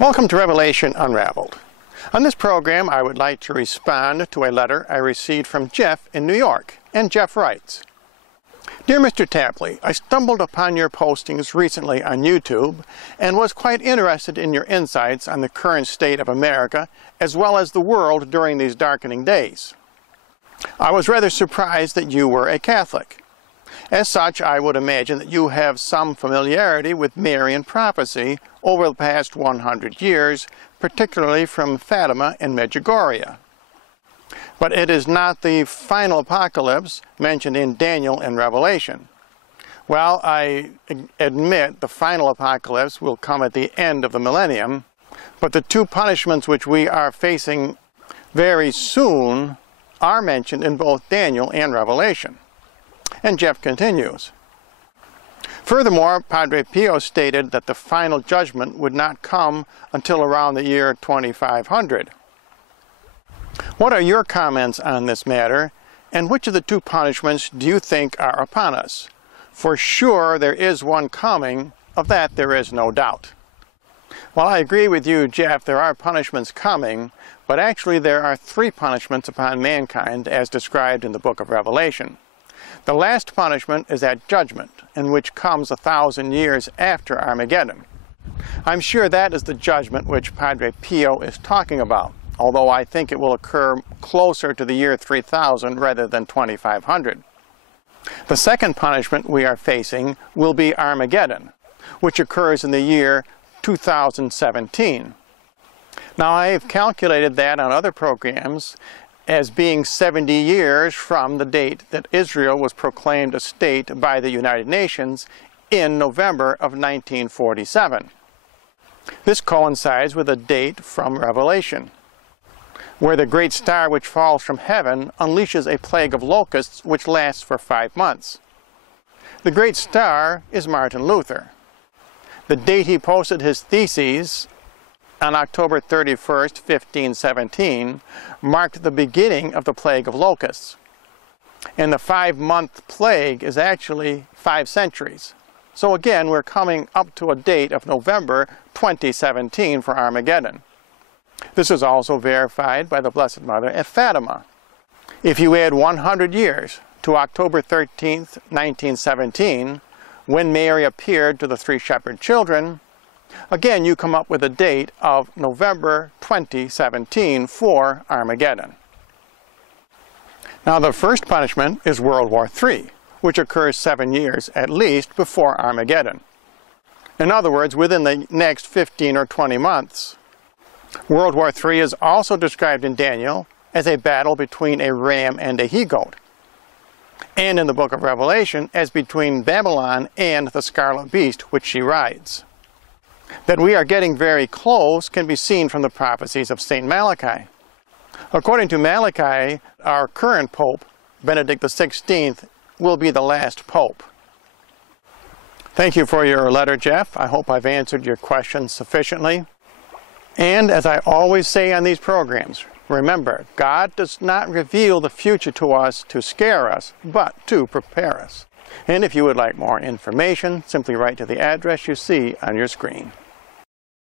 Welcome to Revelation Unraveled. On this program, I would like to respond to a letter I received from Jeff in New York, and Jeff writes, "Dear Mr. Tapley, I stumbled upon your postings recently on YouTube and was quite interested in your insights on the current state of America as well as the world during these darkening days. I was rather surprised that you were a Catholic. As such, I would imagine that you have some familiarity with Marian prophecy over the past 100 years, particularly from Fatima and Medjugorje. But it is not the final apocalypse mentioned in Daniel and Revelation. Well, I admit the final apocalypse will come at the end of the millennium, but the two punishments which we are facing very soon are mentioned in both Daniel and Revelation." And Jeff continues, "Furthermore, Padre Pio stated that the final judgment would not come until around the year 2500. What are your comments on this matter, and which of the two punishments do you think are upon us? For sure there is one coming, of that there is no doubt." Well, I agree with you, Jeff, there are punishments coming, but actually there are three punishments upon mankind as described in the book of Revelation. The last punishment is at judgment, in which comes 1,000 years after Armageddon. I'm sure that is the judgment which Padre Pio is talking about, although I think it will occur closer to the year 3000 rather than 2500. The second punishment we are facing will be Armageddon, which occurs in the year 2017. Now, I have calculated that on other programs as being 70 years from the date that Israel was proclaimed a state by the United Nations in November of 1947. This coincides with a date from Revelation, where the great star which falls from heaven unleashes a plague of locusts which lasts for 5 months. The great star is Martin Luther. The date he posted his theses, on October 31st, 1517, marked the beginning of the plague of locusts. And the 5-month plague is actually 5 centuries. So again, we're coming up to a date of November 2017 for Armageddon. This is also verified by the Blessed Mother at Fatima. If you add 100 years to October 13th, 1917, when Mary appeared to the 3 shepherd children, again, you come up with a date of November 2017 for Armageddon. Now, the first punishment is World War III, which occurs 7 years at least before Armageddon. In other words, within the next 15 or 20 months. World War III is also described in Daniel as a battle between a ram and a he-goat, and in the book of Revelation as between Babylon and the scarlet beast which she rides. That we are getting very close can be seen from the prophecies of St. Malachi. According to Malachi, our current Pope, Benedict XVI, will be the last Pope. Thank you for your letter, Jeff. I hope I've answered your questions sufficiently. And as I always say on these programs, remember, God does not reveal the future to us to scare us, but to prepare us. And if you would like more information, simply write to the address you see on your screen.